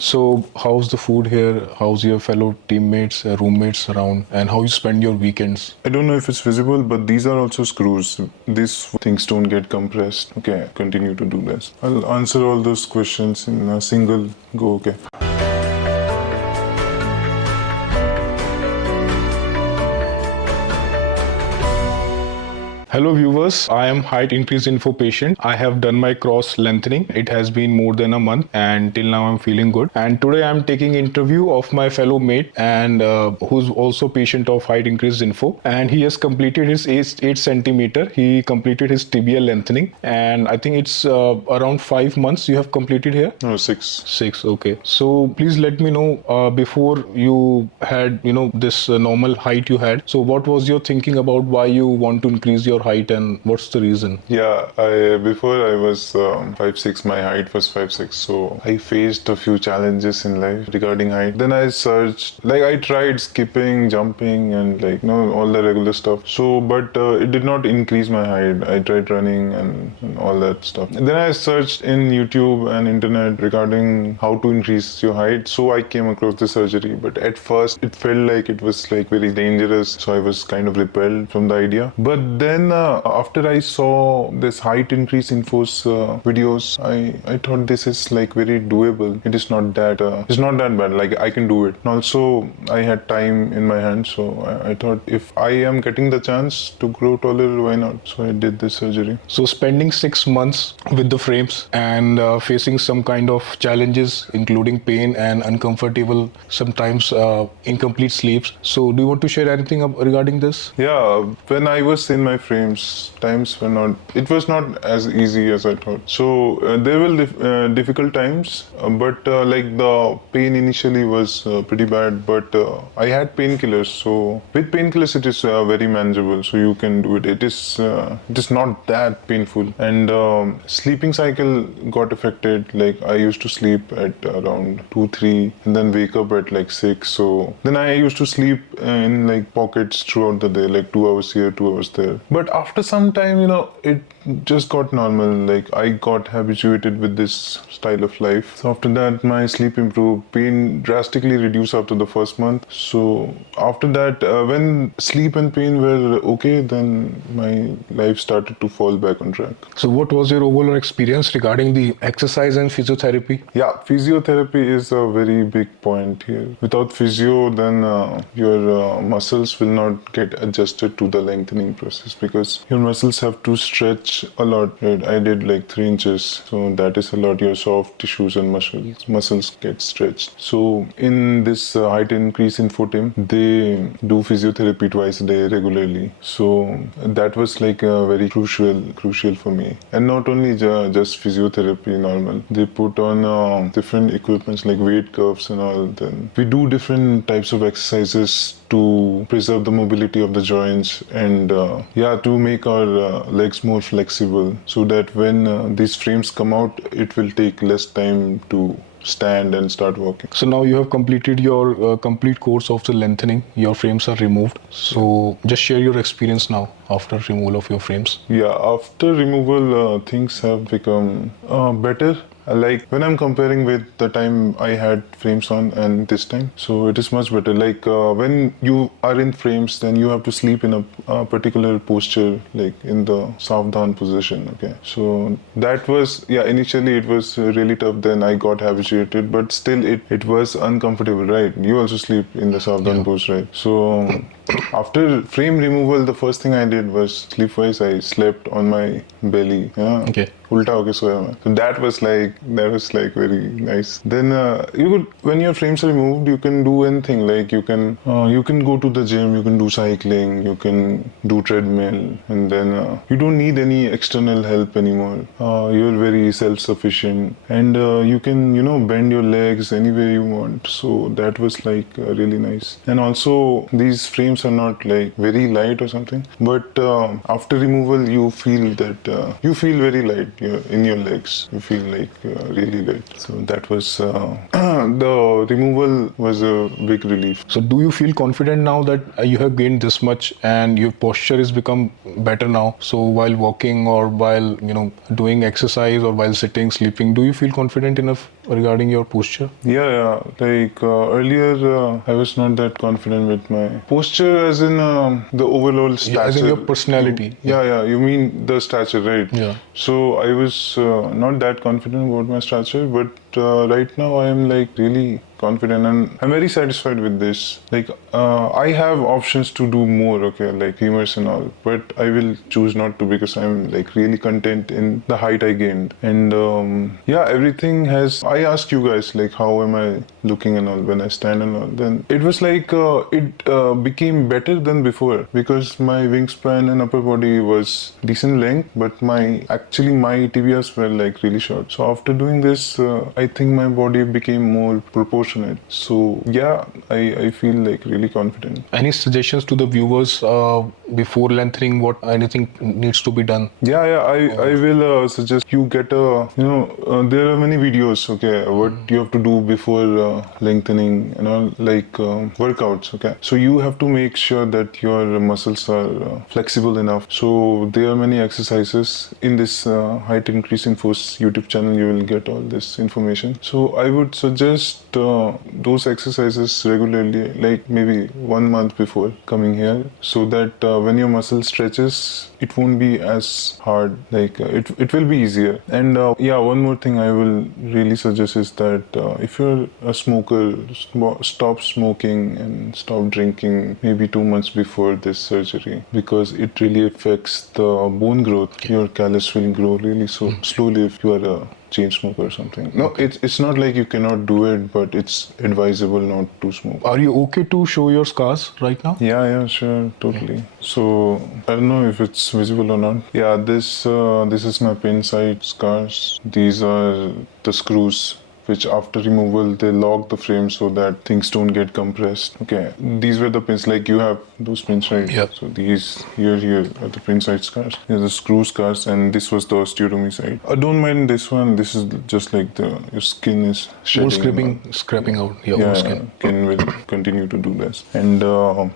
So how's the food here? How's your fellow teammates, roommates around, and how you spend your weekends? I don't know if it's visible, but these are also screws. These things don't get compressed. Okay, continue to do this. I'll answer all those questions in a single go, okay? Hello viewers, I am height increase info patient. I have done my cross lengthening. It has been more than a month and till now I'm feeling good. And today I'm taking interview of my fellow mate and who's also patient of height increase info. And he has completed his 8 centimeter. He completed his tibial lengthening and I think it's around 5 months you have completed here. No, 6. 6, okay. So please let me know before you had this normal height you had. So what was your thinking about why you want to increase your height and what's the reason? Yeah, before I was 5'6", my height was 5'6", so I faced a few challenges in life regarding height. Then I searched, I tried skipping, jumping, and all the regular stuff. So, but it did not increase my height. I tried running and all that stuff. And then I searched in YouTube and internet regarding how to increase your height. So I came across the surgery, but at first it felt like it was very dangerous. So I was kind of repelled from the idea. But then after I saw this height increase info's videos, I thought this is very doable. It is not that bad. I can do it. And also I had time in my hands, so I thought if I am getting the chance to grow taller, why not? So I did this surgery. So spending 6 months with the frames and facing some kind of challenges, including pain and uncomfortable, sometimes incomplete sleeps. So do you want to share anything regarding this? Yeah, when I was in my frames, it was not as easy as I thought. So there were difficult times, but the pain initially was pretty bad, but I had painkillers. So with painkillers, it is very manageable. So you can do it. It is not that painful. And sleeping cycle got affected. I used to sleep at around 2-3 and then wake up at 6. So then I used to sleep in pockets throughout the day, 2 hours here, 2 hours there. But after some time, it just got normal. I got habituated with this style of life. So after that, my sleep improved. Pain drastically reduced after the first month. So after that, when sleep and pain were okay, then my life started to fall back on track. So what was your overall experience regarding the exercise and physiotherapy? Yeah, physiotherapy is a very big point here. Without physio, then your muscles will not get adjusted to the lengthening process because your muscles have to stretch a lot. Right? I did 3 inches, so that is a lot. Your soft tissues and muscles get stretched. So in this height increase info team, they do physiotherapy twice a day regularly. So that was very crucial for me. And not only just physiotherapy normal, they put on different equipments like weight cuffs and all. Then we do different types of exercises to preserve the mobility of the joints and to make our legs more flexible so that when these frames come out, it will take less time to stand and start walking. So now you have completed your complete course of the lengthening. Your frames are removed. So just share your experience now after removal of your frames. Yeah, after removal, things have become better. When I'm comparing with the time I had frames on and this time, so it is much better. When you are in frames, then you have to sleep in a particular posture, in the Savdhan position. Okay, so that was, initially it was really tough. Then I got habituated, but still it was uncomfortable, right? You also sleep in the Savdhan pose, right? So after frame removal, the first thing I did was sleep-wise, I slept on my belly. Yeah. Okay. Ulta hoke soya main. So that was very nice. Then when your frames are removed, you can do anything. You can go to the gym, you can do cycling, you can do treadmill, and then you don't need any external help anymore. You're very self-sufficient, and you can bend your legs any way you want. So that was really nice. And also these frames are not very light or something, but after removal you feel very light. In your legs, you feel really light. So that was the removal was a big relief. So do you feel confident now that you have gained this much and your posture has become better now? So while walking or while doing exercise or while sitting, sleeping, do you feel confident enough? regarding your posture? Yeah. Like earlier, I was not that confident with my posture, as in the overall stature. As in your personality. Yeah. You mean the stature, right? Yeah. So I was not that confident about my stature, but right now I am like really confident and I'm very satisfied with this. Like I have options to do more, okay, like femurs and all, but I will choose not to because I'm like really content in the height I gained. And yeah, everything has. I asked you guys like how am I looking and all when I stand and all. Then it was like it became better than before because my wingspan and upper body was decent length, but my tibias were like really short. So after doing this, I think my body became more proportionate. So yeah, I feel like really confident. Any suggestions to the viewers before lengthening? What anything needs to be done? Yeah. I will suggest you get a there are many videos. Okay, what you have to do before lengthening and all like workouts. Okay, so you have to make sure that your muscles are flexible enough. So there are many exercises in this height increase in force YouTube channel. You will get all this information. So I would suggest those exercises regularly, like maybe 1 month before coming here, so that when your muscle stretches, it won't be as hard. Like it will be easier. And yeah, one more thing I will really suggest is that if you're a smoker, stop smoking and stop drinking maybe 2 months before this surgery because it really affects the bone growth. Your callus will grow really so slowly if you are a chain smoker or something. No, it's not like you cannot do it, but it's advisable not to smoke. Are you okay to show your scars right now? Yeah, sure, totally. So I don't know if it's visible or not. Yeah, this is my pin site scars. These are the screws which after removal they lock the frame so that things don't get compressed. Okay, these were the pins, like you have those pins, right? Yeah. So these here are the pin side scars. Here's the screw scars, and this was the osteotomy side. I don't mind this one. This is just like your skin is shedding. Or scraping out your own skin. Skin will continue to do this. And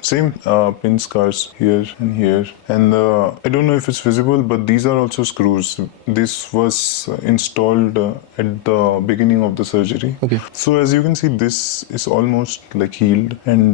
same pin scars here and here. And I don't know if it's visible, but these are also screws. This was installed at the beginning of the surgery. Okay. So as you can see, this is almost like healed. And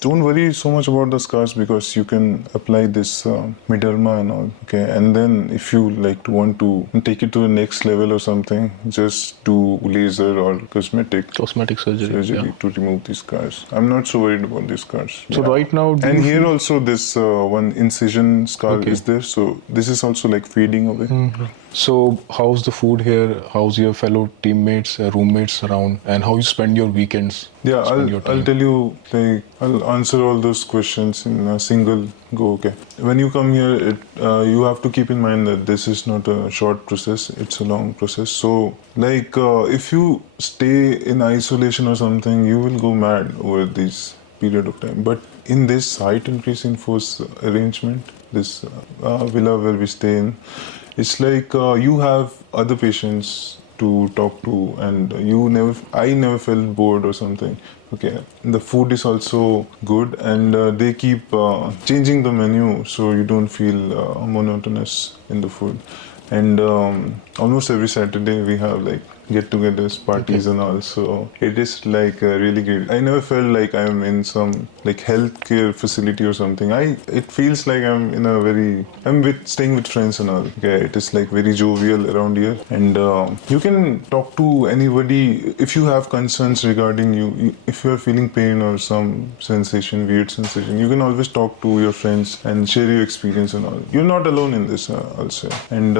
don't worry so much about the scars because you can apply this mid-derma and all. Okay, and then if you like want to take it to the next level or something, just do laser or cosmetic surgery. to remove these scars. I'm not so worried about these scars. So right now, and here also this one incision scar is there. So this is also like fading away. Mm-hmm. So how's the food here? How's your fellow teammates, roommates around, and how you spend your weekends? Yeah, I'll tell you, like, I'll answer all those questions in a single go, okay? When you come here, you have to keep in mind that this is not a short process, it's a long process. So, like, if you stay in isolation or something, you will go mad over this period of time. But in this height increase in force arrangement, this villa where we stay in, it's like you have other patients to talk to, and I never felt bored or something. Okay, the food is also good, and they keep changing the menu so you don't feel monotonous in the food. And almost every Saturday we have like get-togethers, parties and all. So it is like really good. I never felt like I'm in some like healthcare facility or something. It feels like staying with friends and all. Okay, it is like very jovial around here, and you can talk to anybody if you have concerns regarding you. If you are feeling pain or some weird sensation, you can always talk to your friends and share your experience and all. You're not alone in this, I'll say. And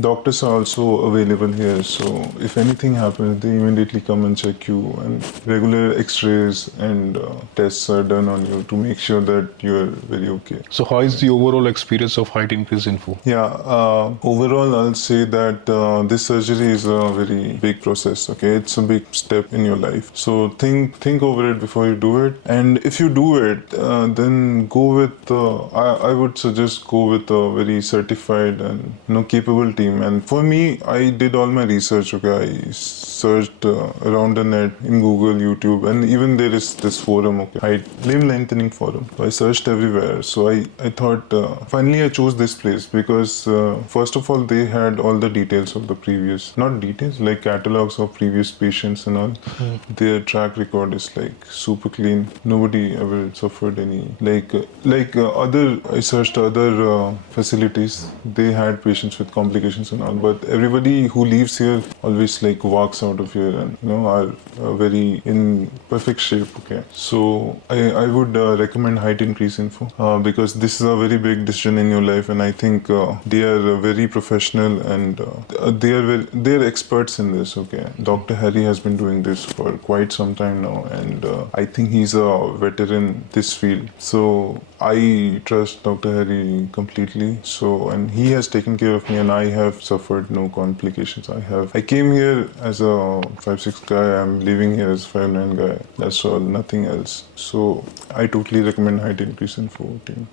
doctors are also available here, so if anything happens, they immediately come and check you, and regular x-rays and tests are done on you to make sure that you're very okay. So how is the overall experience of height increase info? Yeah, overall I'll say that this surgery is a very big process, okay? It's a big step in your life. So think over it before you do it, and if you do it, then go with, I would suggest go with a very certified and capable team. And for me, I did all my research, okay? I searched around the net in Google, YouTube, and even there is this forum, okay, Limb Lengthening Forum. So I searched everywhere. So I thought, finally I chose this place because first of all, they had all the details of the previous, not details, like catalogs of previous patients and all. Their track record is like super clean. Nobody ever suffered any, other, I searched other facilities. They had patients with complications and all, but everybody who leaves here always like walks out of here and are very in perfect shape. Okay, so I would recommend Height Increase Info because this is a very big decision in your life, and I think they are very professional and they're experts in this. Okay, Dr. Harry has been doing this for quite some time now, and I think he's a veteran in this field. So I trust Dr. Harry completely. So, and he has taken care of me, and I have suffered no complications. I came here as a 5'6" guy. I'm leaving here as 5'9" guy. That's all, nothing else. So I totally recommend Height Increase Info team.